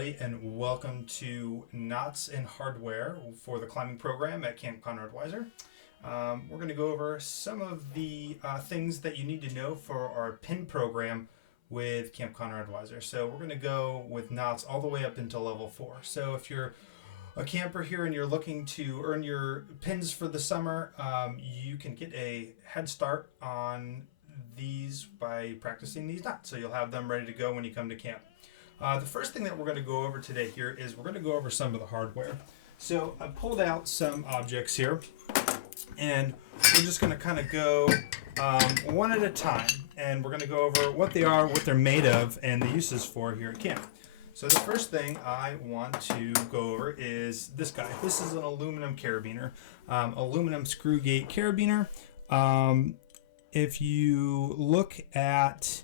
everybody, and welcome to Knots and Hardware for the climbing program at Camp Conrad Weiser. We're going to go over some of the things that you need to know for our pin program with Camp Conrad Weiser. So we're going to go with knots all the way up into level 4. So if you're a camper here and you're looking to earn your pins for the summer, you can get a head start on these by practicing these knots. So you'll have them ready to go when you come to camp. The first thing that we're going to go over today here is we're going to go over some of the hardware. So I pulled out some objects here, and we're just going to kind of go one at a time, and we're going to go over what they are, what they're made of, and the uses for here at camp. So the first thing I want to go over is this guy. This is an aluminum carabiner, aluminum screw gate carabiner. If you look at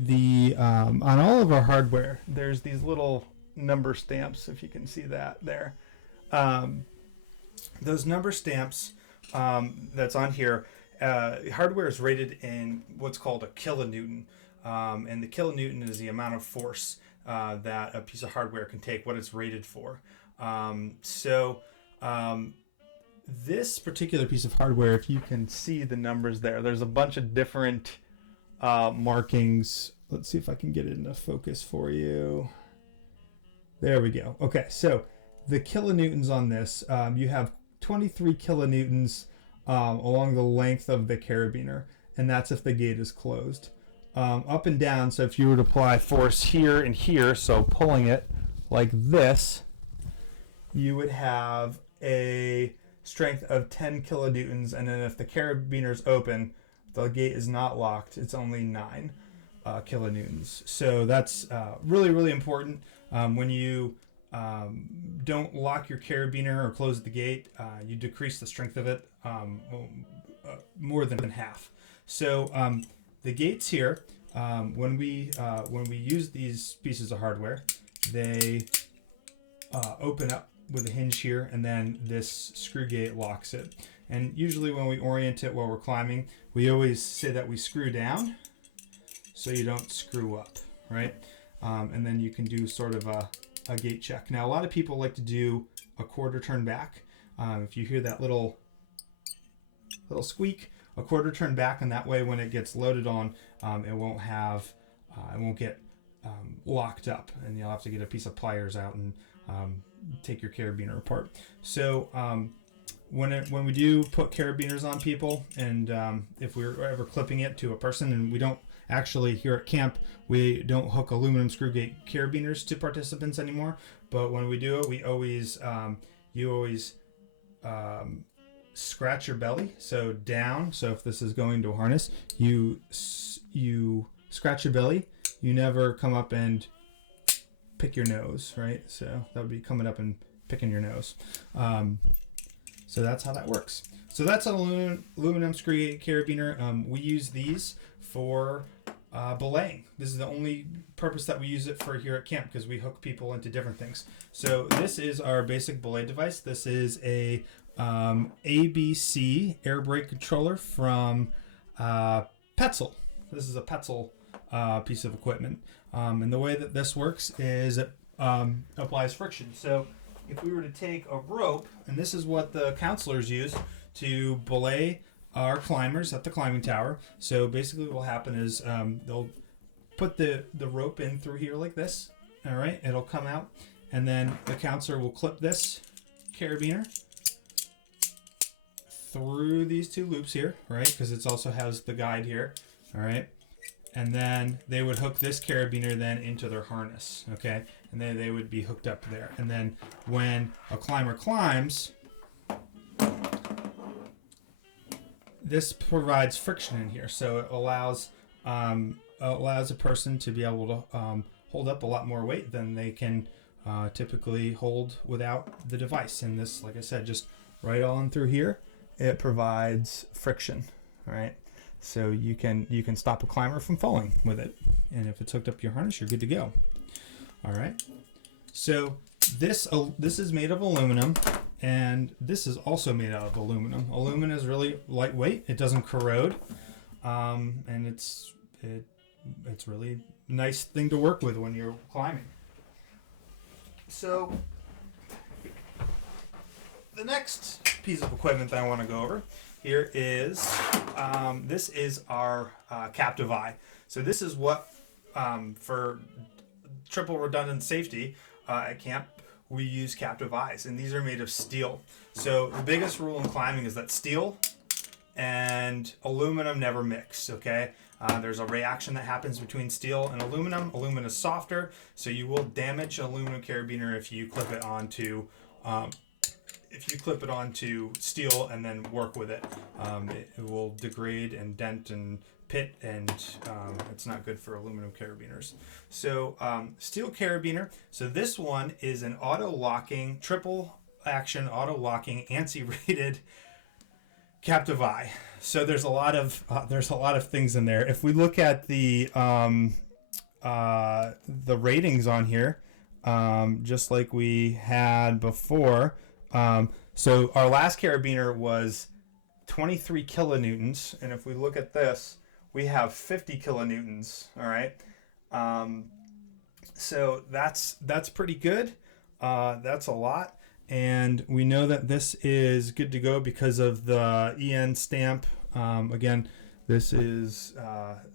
the on all of our hardware, there's these little number stamps, if you can see that there. Those number stamps that's on here, hardware is rated in what's called a kilonewton, and the kilonewton is the amount of force that a piece of hardware can take, what it's rated for. This particular piece of hardware, if you can see the numbers there, there's a bunch of different markings. Let's see if I can get it into focus for you. There we go. Okay, so the kilonewtons on this, you have 23 kilonewtons along the length of the carabiner, and that's if the gate is closed. Up and down, so if you were to apply force here and here, so pulling it like this, you would have a strength of 10 kilonewtons, and then if the carabiner's open, the gate is not locked, it's only 9 kilonewtons. So that's really, really important. When you don't lock your carabiner or close the gate, you decrease the strength of it more than half. So the gates here, when we use these pieces of hardware, they open up with a hinge here, and then this screw gate locks it. And usually when we orient it while we're climbing, we always say that we screw down so you don't screw up, right? And then you can do sort of a gate check. Now, a lot of people like to do a quarter turn back. If you hear that little squeak, a quarter turn back, and that way when it gets loaded on, it won't get locked up, and you'll have to get a piece of pliers out and take your carabiner apart. So when we do put carabiners on people, and if we're ever clipping it to a person, and we don't actually, here at camp, we don't hook aluminum screw gate carabiners to participants anymore, but when we do it, we always you always scratch your belly, so down. So if this is going to a harness, you scratch your belly. You never come up and pick your nose, right? So that would be coming up and picking your nose. So that's how that works. So that's an aluminum screw gate carabiner. We use these for belaying. This is the only purpose that we use it for here at camp, because we hook people into different things. So this is our basic belay device. This is a ABC air brake controller from Petzl. This is a Petzl piece of equipment. And the way that this works is it applies friction. So if we were to take a rope, and this is what the counselors use to belay our climbers at the climbing tower. So basically what will happen is they'll put the rope in through here like this. All right, it'll come out, and then the counselor will clip this carabiner through these two loops here, right? Because it also has the guide here, all right? And then they would hook this carabiner then into their harness, okay? And then they would be hooked up there. And then when a climber climbs, this provides friction in here, so it allows a person to be able to hold up a lot more weight than they can typically hold without the device. And this, like I said, just right on through here, it provides friction, right? So you can stop a climber from falling with it, and if it's hooked up to your harness, you're good to go. All right. So this is made of aluminum, and this is also made out of aluminum. Aluminum is really lightweight; it doesn't corrode, and it's really nice thing to work with when you're climbing. So the next piece of equipment that I want to go over here is this is our captive eye. So this is what for triple redundant safety at camp we use captive eyes, and these are made of steel. So the biggest rule in climbing is that steel and aluminum never mix. Okay, there's a reaction that happens between steel and aluminum. Aluminum is softer, so you will damage an aluminum carabiner if you clip it onto steel and then work with it. It will degrade and dent and pit, and it's not good for aluminum carabiners. So steel carabiner. So this one is an auto-locking, triple action auto-locking, ANSI rated captive eye. So there's a lot of things in there. If we look at the ratings on here, just like we had before. So our last carabiner was 23 kilonewtons, and if we look at this, we have 50 kilonewtons. All right, so that's pretty good. That's a lot, and we know that this is good to go because of the EN stamp. Again, this is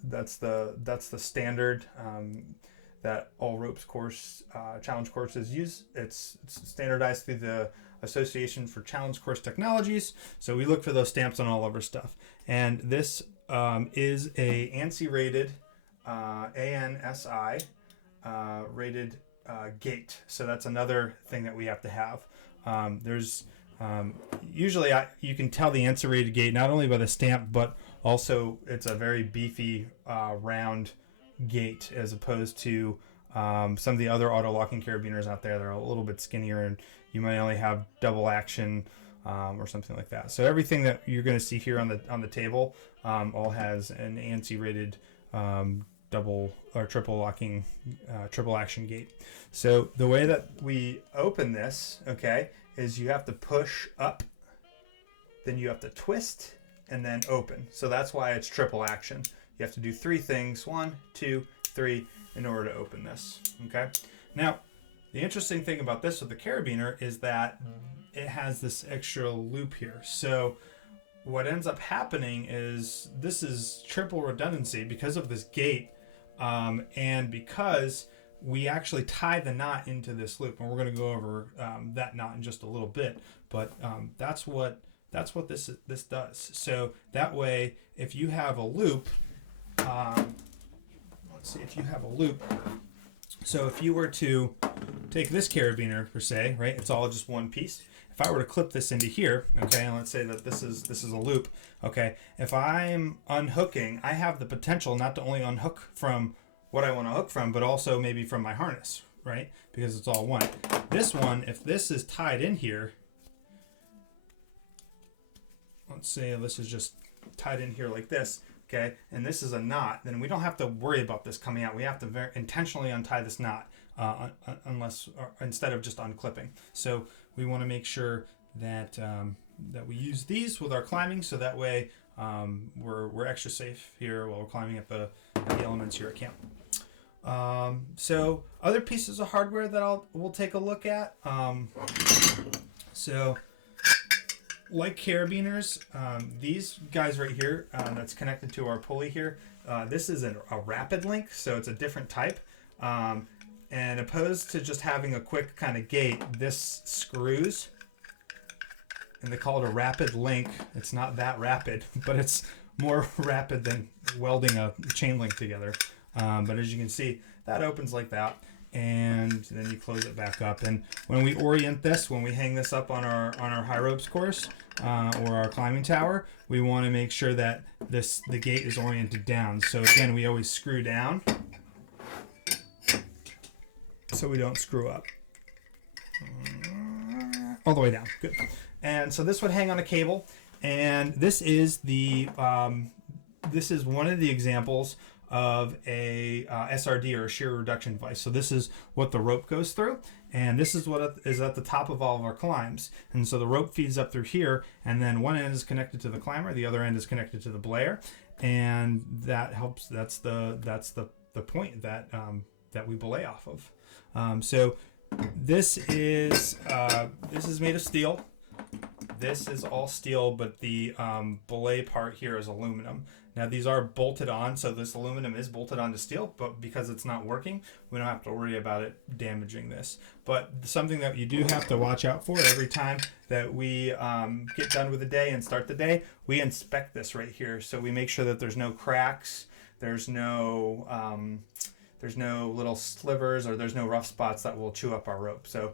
that's the standard that all ropes course challenge courses use. It's standardized through the Association for Challenge Course Technologies. So we look for those stamps on all of our stuff. And this is a ANSI rated, ANSI rated gate. So that's another thing that we have to have. There's usually you can tell the ANSI rated gate not only by the stamp, but also it's a very beefy round gate as opposed to some of the other auto locking carabiners out there. They're a little bit skinnier, and you might only have double action or something like that. So everything that you're going to see here on the table all has an ANSI rated double or triple locking triple action gate. So the way that we open this, okay, is you have to push up, then you have to twist, and then open. So that's why it's triple action. You have to do 3 things, 1, 2, 3, in order to open this. Okay. Now, the interesting thing about this with the carabiner is that it has this extra loop here. So what ends up happening is this is triple redundancy because of this gate, and because we actually tie the knot into this loop, and we're going to go over that knot in just a little bit. But that's what this does. So that way, if you have a loop, let's see if you have a loop. So if you were to take this carabiner per se, right, it's all just one piece. If I were to clip this into here, okay, and let's say that this is a loop, okay, if I'm unhooking, I have the potential not to only unhook from what I want to hook from, but also maybe from my harness, right, because it's all one. This one, if this is tied in here, let's say this is just tied in here like this, okay, and this is a knot, then we don't have to worry about this coming out. We have to intentionally untie this knot instead of just unclipping. So we want to make sure that that we use these with our climbing, so that way we're extra safe here while we're climbing at the elements here at camp. So other pieces of hardware that we'll take a look at. So like carabiners, these guys right here that's connected to our pulley here, this is a rapid link, so it's a different type. And opposed to just having a quick kind of gate, this screws, and they call it a rapid link. It's not that rapid, but it's more rapid than welding a chain link together. But as you can see, that opens like that, and then you close it back up. And when we orient this, when we hang this up on our high ropes course or our climbing tower, we want to make sure that the gate is oriented down. So again, we always screw down so we don't screw up. All the way down. Good. And so this would hang on a cable, and this is one of the examples of a SRD, or a shear reduction device. So this is what the rope goes through, and this is what is at the top of all of our climbs. And so the rope feeds up through here, and then one end is connected to the climber, the other end is connected to the belayer, and that helps. That's the point that we belay off of. So this is made of steel. This is all steel, but the belay part here is aluminum. Now these are bolted on, so this aluminum is bolted onto steel, but because it's not working, we don't have to worry about it damaging this. But something that you do have to watch out for every time that we get done with the day and start the day, we inspect this right here. So we make sure that there's no cracks, there's no little slivers, or there's no rough spots that will chew up our rope. So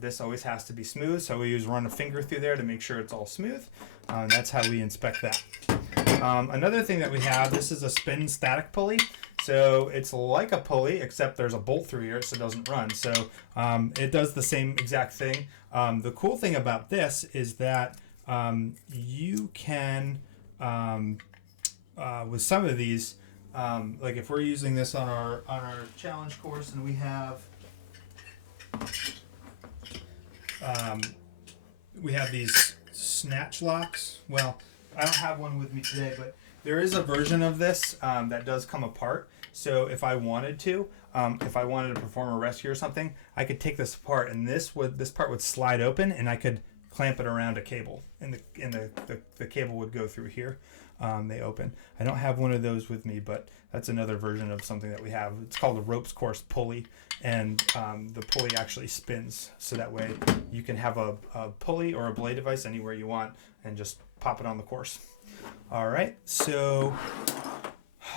this always has to be smooth. So we run a finger through there to make sure it's all smooth. That's how we inspect that. Another thing that we have, this is a spin static pulley. So it's like a pulley, except there's a bolt through here so it doesn't run. So it does the same exact thing. The cool thing about this is that you can, with some of these, like if we're using this on our challenge course, and we have these Snatch Locks. Well, I don't have one with me today, but there is a version of this that does come apart. So if I wanted to perform a rescue or something, I could take this apart, and this part would slide open, and I could clamp it around a cable, and the cable would go through here. They open. I don't have one of those with me, but that's another version of something that we have. It's called a ropes course pulley, and the pulley actually spins, so that way you can have a pulley or a belay device anywhere you want and just pop it on the course. All right, so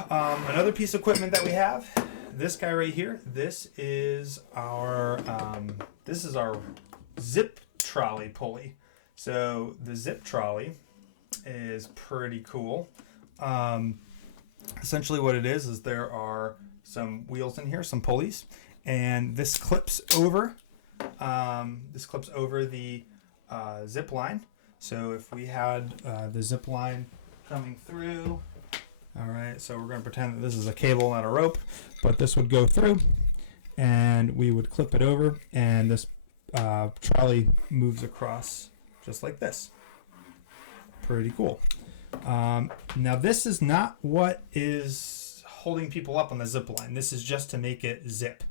another piece of equipment that we have, this guy right here, this is our zip trolley pulley. So the zip trolley is pretty cool. Essentially what it is there are some wheels in here, some pulleys, and this clips over the zip line. So if we had the zip line coming through, all right, so we're going to pretend that this is a cable, not a rope, but this would go through, and we would clip it over, and this trolley moves across just like this. Pretty cool. Now this is not what is holding people up on the zip line. This is just to make it zip.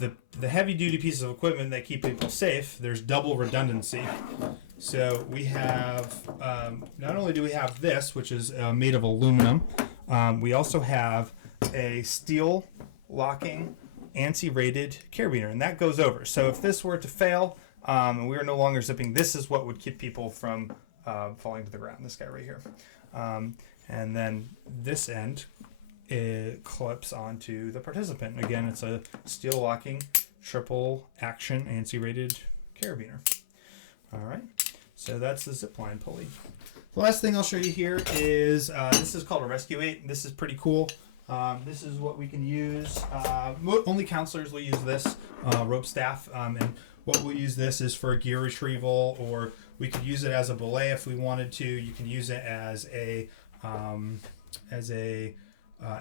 The heavy duty pieces of equipment that keep people safe, there's double redundancy. So we have, not only do we have this, which is made of aluminum, we also have a steel locking ANSI rated carabiner, and that goes over. So if this were to fail and we are no longer zipping, this is what would keep people from falling to the ground, this guy right here. And then this end, it clips onto the participant. Again, it's a steel locking triple action ANSI rated carabiner. All right, so that's the zipline pulley. The last thing I'll show you here is this is called a rescue 8. This is pretty cool. This is what we can use. Only counselors will use this, rope staff, and what we'll use this is for gear retrieval, or we could use it as a belay if we wanted to. You can use it as a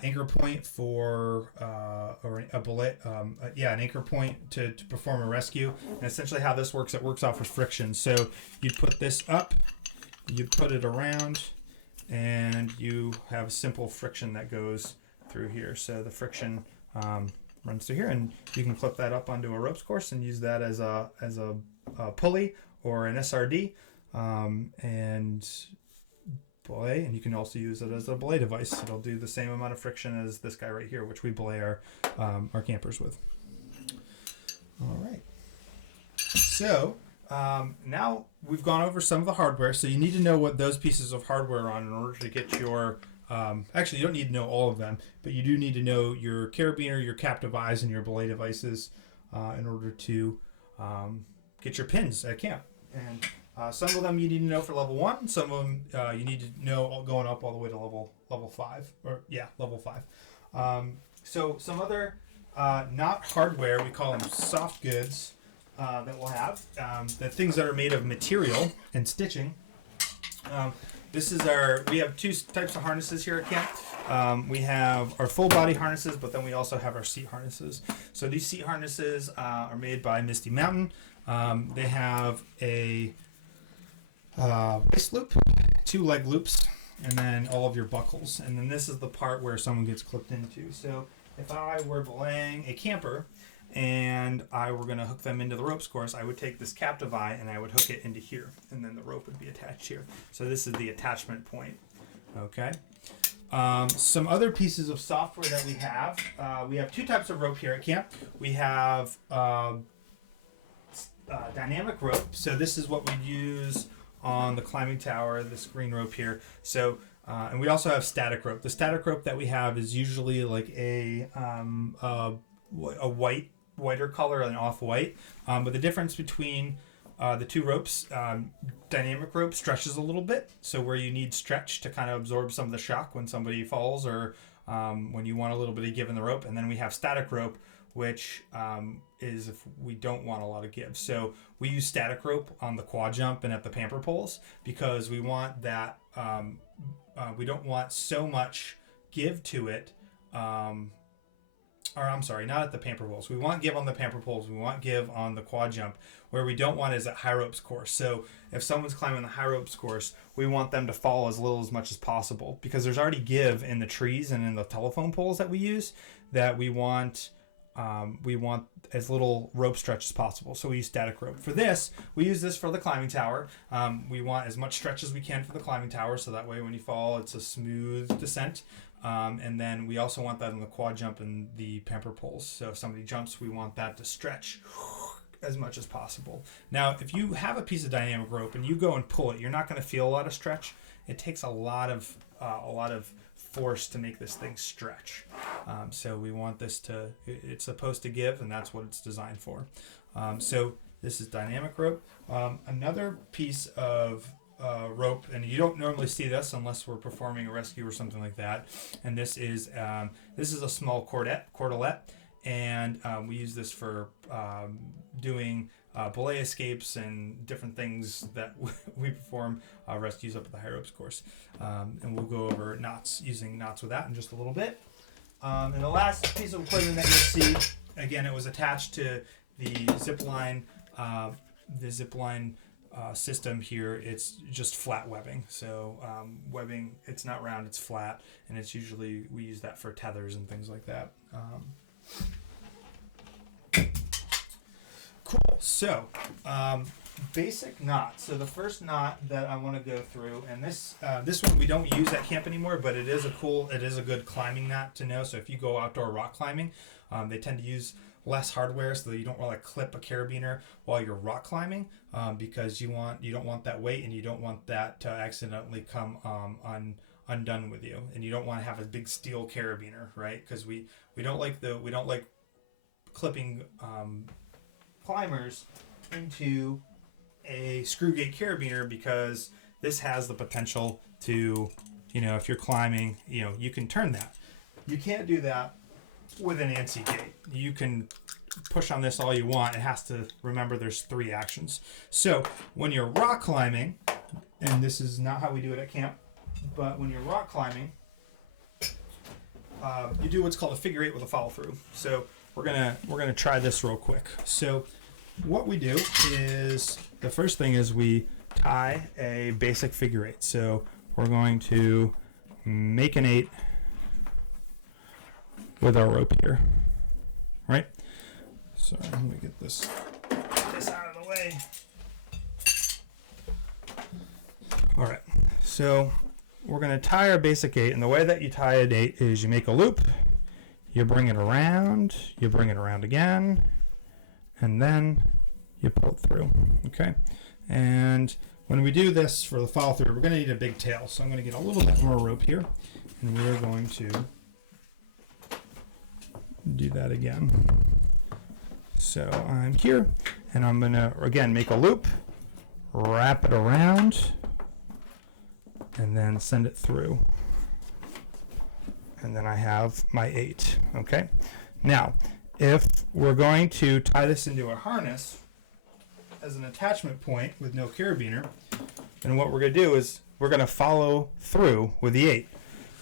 anchor point for or a belay, an anchor point to perform a rescue. And essentially how this works, it works off of friction. So you put this up, you put it around, and you have simple friction that goes through here. So the friction runs through here, and you can clip that up onto a ropes course and use that as a pulley or an SRD, and belay, and you can also use it as a belay device. It'll do the same amount of friction as this guy right here, which we belay our campers with. All right. So now we've gone over some of the hardware. So you need to know what those pieces of hardware are on in order to get your. Actually, you don't need to know all of them, but you do need to know your carabiner, your captive eyes, and your belay devices in order to get your pins at camp. And some of them you need to know for level 1. Some of them you need to know going up all the way to level 5. Level 5. So some other not hardware, we call them soft goods that we'll have. The things that are made of material and stitching. We have 2 types of harnesses here at camp. We have our full body harnesses, but then we also have our seat harnesses. So these seat harnesses are made by Misty Mountain. They have a waist loop, 2 leg loops, and then all of your buckles. And then this is the part where someone gets clipped into. So if I were belaying a camper and I were going to hook them into the ropes course, I would take this captive eye and I would hook it into here, and then the rope would be attached here. So this is the attachment point. Okay. Some other pieces of software that we have two types of rope here at camp. We have dynamic rope. So this is what we use on the climbing tower, this green rope here. So and we also have static rope. The static rope that we have is usually like a whiter color, an off-white. But the difference between the two ropes, dynamic rope stretches a little bit. So where you need stretch to kind of absorb some of the shock when somebody falls, or when you want a little bit of give in the rope. And then we have static rope, which is if we don't want a lot of give. So we use static rope on the quad jump and at the pamper poles, because we want that, we don't want so much give to it. Or I'm sorry, not at the pamper poles. We want give on the pamper poles. We want give on the quad jump. Where we don't want is at high ropes course. So if someone's climbing the high ropes course, we want them to fall as little as much as possible, because there's already give in the trees and in the telephone poles that we use, that we want as little rope stretch as possible. So we use static rope. For this, we use this for the climbing tower. We want as much stretch as we can for the climbing tower, so that way when you fall, it's a smooth descent. And then we also want that in the quad jump and the pamper poles. So if somebody jumps, we want that to stretch as much as possible. Now, if you have a piece of dynamic rope and you go and pull it, you're not going to feel a lot of stretch. It takes a lot of force to make this thing stretch. So we want this to, it's supposed to give, and that's what it's designed for. So this is dynamic rope. Another piece of rope, and you don't normally see this unless we're performing a rescue or something like that. And this is a small cordelette, and we use this for doing belay escapes and different things that we perform rescues up at the high ropes course. And we'll go over knots, using knots with that in just a little bit. And the last piece of equipment that you'll see, again, it was attached to the zip line. System here, it's just flat webbing. So webbing, it's not round, it's flat, and it's usually, we use that for tethers and things like that. Cool. So basic knots. So the first knot that I want to go through, and this one we don't use at camp anymore, but it is a good climbing knot to know. So if you go outdoor rock climbing, they tend to use less hardware, so that you don't want to clip a carabiner while you're rock climbing, because you don't want that weight, and you don't want that to accidentally come undone with you, and you don't want to have a big steel carabiner, right? Because we don't like clipping climbers into a screw gate carabiner, because this has the potential to, if you're climbing, you can turn that. You can't do that with an ANSI gate. You can push on this all you want. It has to remember there's 3 actions. So when you're rock climbing, and this is not how we do it at camp, but when you're rock climbing, you do what's called a figure 8 with a follow through. So we're gonna try this real quick. So what we do is, the first thing is we tie a basic figure 8. So we're going to make an 8 with our rope here, right? So let me get this out of the way. All right, so we're gonna tie our basic 8, and the way that you tie an 8 is you make a loop, you bring it around again, and then you pull it through, okay? And when we do this for the follow through, we're gonna need a big tail. So I'm gonna get a little bit more rope here, and we're going to do that again. So I'm here, and I'm gonna again make a loop, wrap it around, and then send it through, and then I have my 8. Okay, now if we're going to tie this into a harness as an attachment point with no carabiner, then what we're going to do is we're going to follow through with the 8.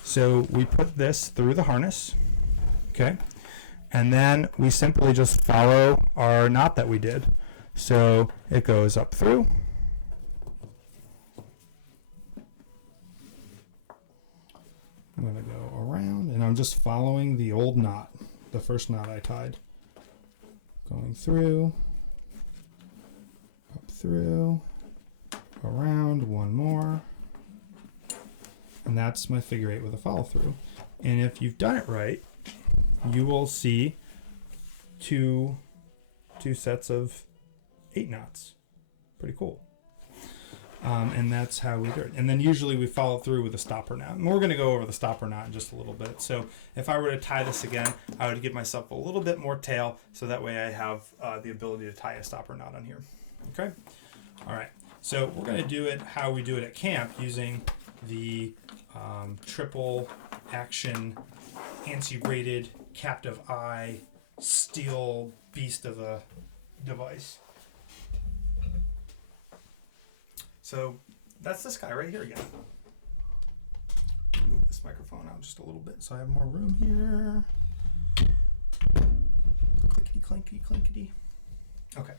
So we put this through the harness, okay, and then we simply just follow our knot that we did. So it goes up through, I'm going to go around, and I'm just following the old knot, the first knot I tied. going through, up through, around, one more. And that's my figure 8 with a follow through. And if you've done it right, you will see two sets of 8 knots. Pretty cool. And that's how we do it. And then usually we follow through with a stopper knot. And we're going to go over the stopper knot in just a little bit. So if I were to tie this again, I would give myself a little bit more tail, so that way I have the ability to tie a stopper knot on here. Okay? All right. So we're going to do it how we do it at camp, using the triple action anti-braided captive eye steel beast of a device. So that's this guy right here again. Move this microphone out just a little bit so I have more room here. Clickety clankety clankety. Okay,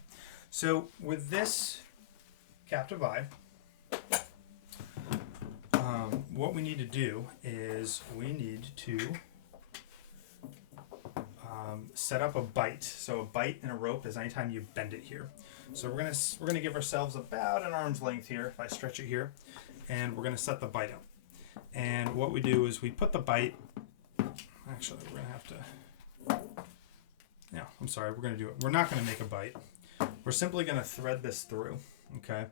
so with this captive eye, what we need to do is we need to set up a bite. So a bite in a rope is anytime you bend it here. So we're gonna give ourselves about an arm's length here, if I stretch it here, and we're gonna set the bite up. And what we do is we put the bite. Actually, we're gonna have to. Yeah, I'm sorry. We're gonna do it. We're not gonna make a bite. We're simply gonna thread this through. Okay,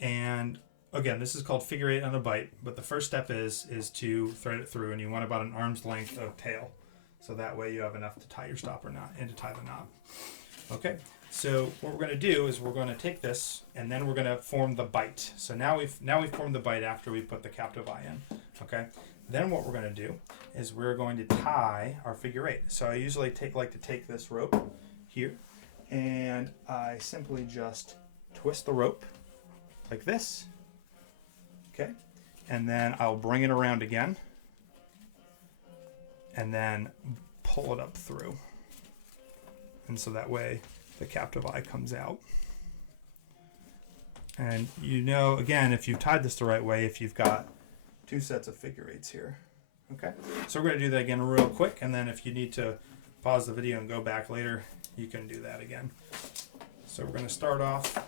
and again, this is called figure 8 on a bite. But the first step is to thread it through, and you want about an arm's length of tail. So that way you have enough to tie your stopper knot and to tie the knot. Okay, so what we're going to do is we're going to take this and then we're going to form the bite. So now we've formed the bite after we put the captive eye in. Okay, then what we're going to do is we're going to tie our figure 8. So I usually like to take this rope here, and I simply just twist the rope like this. Okay, and then I'll bring it around again, and then pull it up through. And so that way the captive eye comes out. And you know, again, if you've tied this the right way, if you've got 2 sets of figure 8s here. Okay, so we're going to do that again real quick, and then if you need to pause the video and go back later, you can do that again. So we're going to start off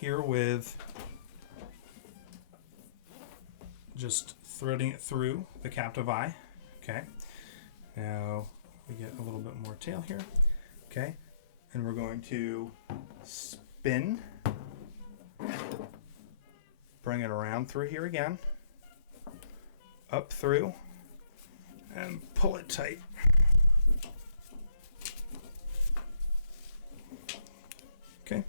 here with just threading it through the captive eye. Okay, now we get a little bit more tail here. Okay, and we're going to spin, bring it around through here again, up through, and pull it tight. Okay.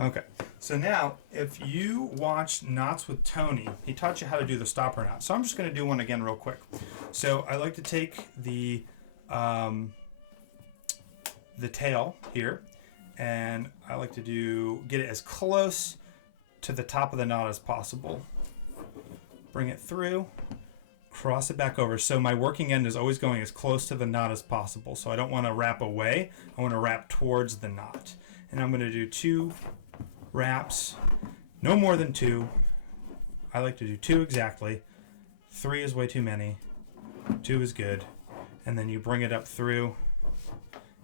Okay, so now if you watched Knots with Tony, he taught you how to do the stopper knot. So I'm just going to do one again real quick. So I like to take the tail here, and I like to get it as close to the top of the knot as possible. Bring it through, cross it back over. So my working end is always going as close to the knot as possible. So I don't want to wrap away. I want to wrap towards the knot. And I'm going to do 2 wraps, no more than 2. I like to do 2 exactly. 3 is way too many. 2 is good. And then you bring it up through,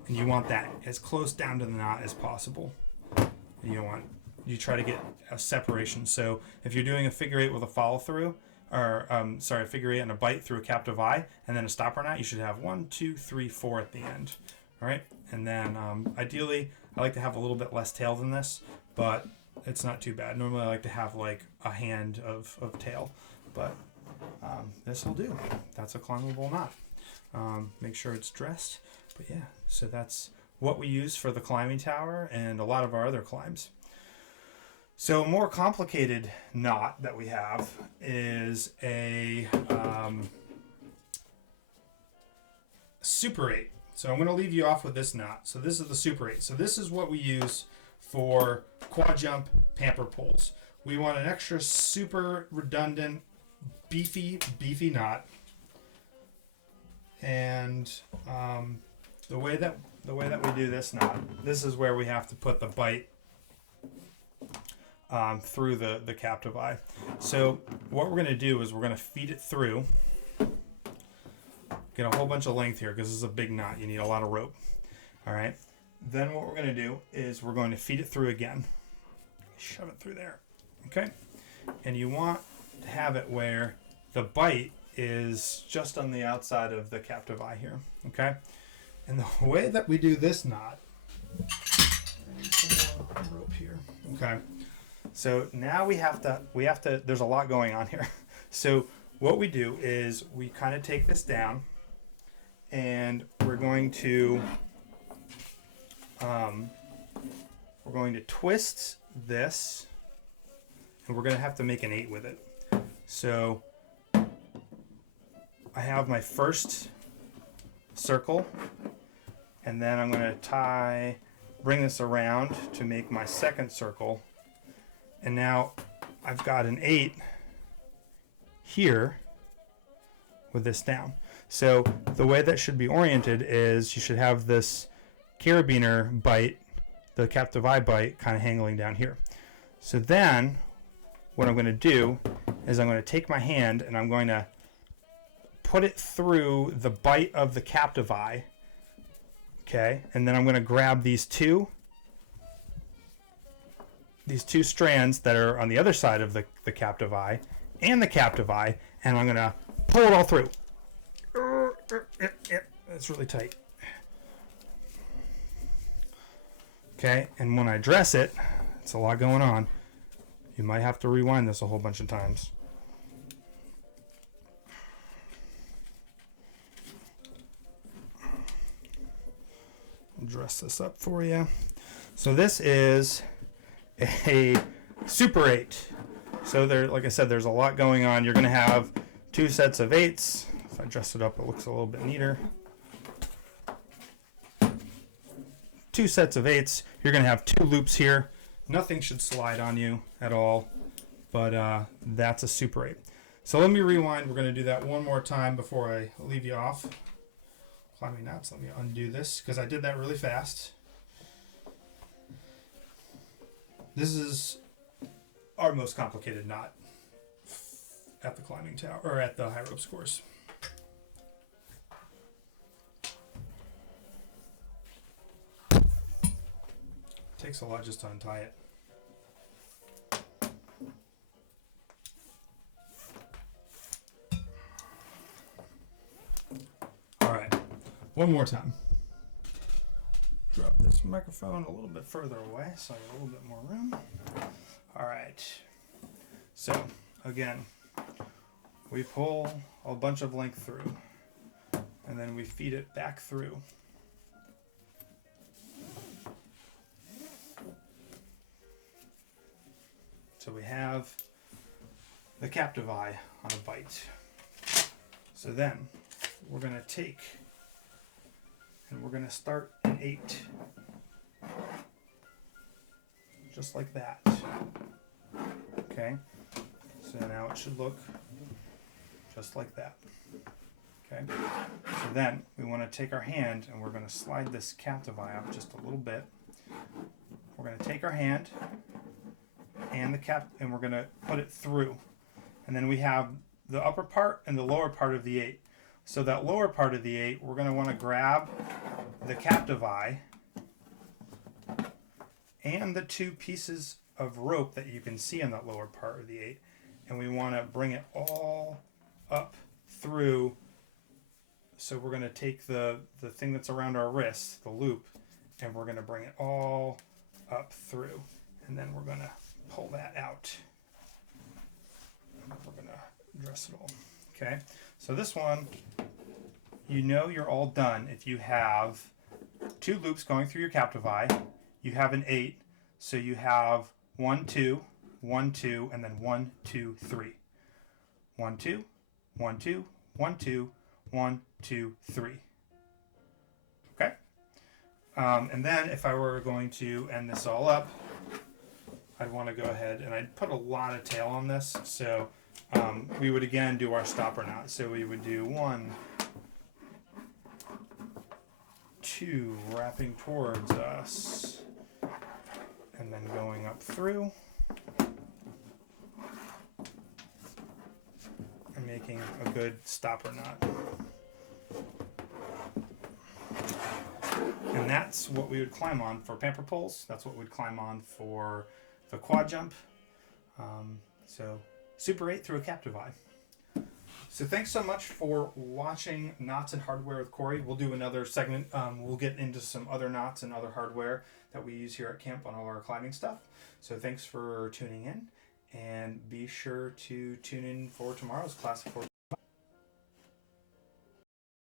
and you want that as close down to the knot as possible. You try to get a separation. So if you're doing a figure 8 with a follow through, or a figure 8 and a bite through a captive eye, and then a stopper knot, you should have 1, 2, 3, 4 at the end. All right, and then ideally, I like to have a little bit less tail than this, but it's not too bad. Normally I like to have like a hand of tail, but this will do. That's a climbable knot. Make sure it's dressed, but yeah, so that's what we use for the climbing tower and a lot of our other climbs. So a more complicated knot that we have is a Super 8. So I'm going to leave you off with this knot. So this is the Super 8. So this is what we use for quad jump pamper pulls. We want an extra super redundant, beefy knot. And the way that we do this knot, this is where we have to put the bite through the captive eye. So what we're going to do is we're going to feed it through. Get a whole bunch of length here because this is a big knot. You need a lot of rope. All right. Then what we're going to do is we're going to feed it through again. Shove it through there. Okay. And you want to have it where the bite is just on the outside of the captive eye here. Okay. And the way that we do this knot, rope here. Okay. So now we have to, there's a lot going on here. So what we do is we kind of take this down and we're going to twist this, and we're going to have to make an 8 with it. So I have my first circle, and then I'm going to bring this around to make my second circle, and now I've got an 8 here with this down. So the way that should be oriented is you should have this carabiner bite, the captive eye bite, kind of hanging down here. So then what I'm going to do is I'm going to take my hand and I'm going to put it through the bite of the captive eye. Okay, and then I'm going to grab these two strands that are on the other side of the captive eye and the captive eye, and I'm going to pull it all through. It's really tight. Okay, and when I dress it, it's a lot going on. You might have to rewind this a whole bunch of times. I'll dress this up for you. So this is a Super 8. So there, like I said, there's a lot going on. You're going to have 2 sets of 8s. If I dress it up, it looks a little bit neater. 2 sets of 8s. You're going to have 2 loops here. Nothing should slide on you at all, but that's a Super 8. So let me rewind. We're going to do that one more time before I leave you off. Climbing knots. Let me undo this because I did that really fast. This is our most complicated knot at the climbing tower, or at the high ropes course. Takes a lot just to untie it. All right, one more time. Drop this microphone a little bit further away so I have a little bit more room. All right, so again, we pull a bunch of length through and then we feed it back through. So we have the captive eye on a bite. So then we're going to take and we're going to start an 8. Just like that. Okay. So now it should look just like that. Okay. So then we want to take our hand and we're going to slide this captive eye up just a little bit. We're going to take our hand and the cap, and we're going to put it through. And then we have the upper part and the lower part of the 8. So that lower part of the 8, we're going to want to grab the captive eye and the 2 pieces of rope that you can see in that lower part of the 8, and we want to bring it all up through. So we're going to take the thing that's around our wrist, the loop, and we're going to bring it all up through, and then we're going to pull that out. We're going to dress it all. Okay, so this one, you know you're all done if you have 2 loops going through your captive eye. You have an 8, so you have 1, 2, 1, 2, and then 1, 2, 3. 1, 2, 1, 2, 1, 2, 1, 2, 3. Okay? And then if I were going to end this all up, I'd want to go ahead and I'd put a lot of tail on this. So we would again do our stopper knot. So we would do 1, 2, wrapping towards us, and then going up through. making a good stopper knot. And that's what we would climb on for pamper poles. That's what we'd climb on for the quad jump. So Super 8 through a captive eye. So thanks so much for watching Knots and Hardware with Corey. We'll do another segment. We'll get into some other knots and other hardware that we use here at camp on all our climbing stuff. So thanks for tuning in, and be sure to tune in for tomorrow's class of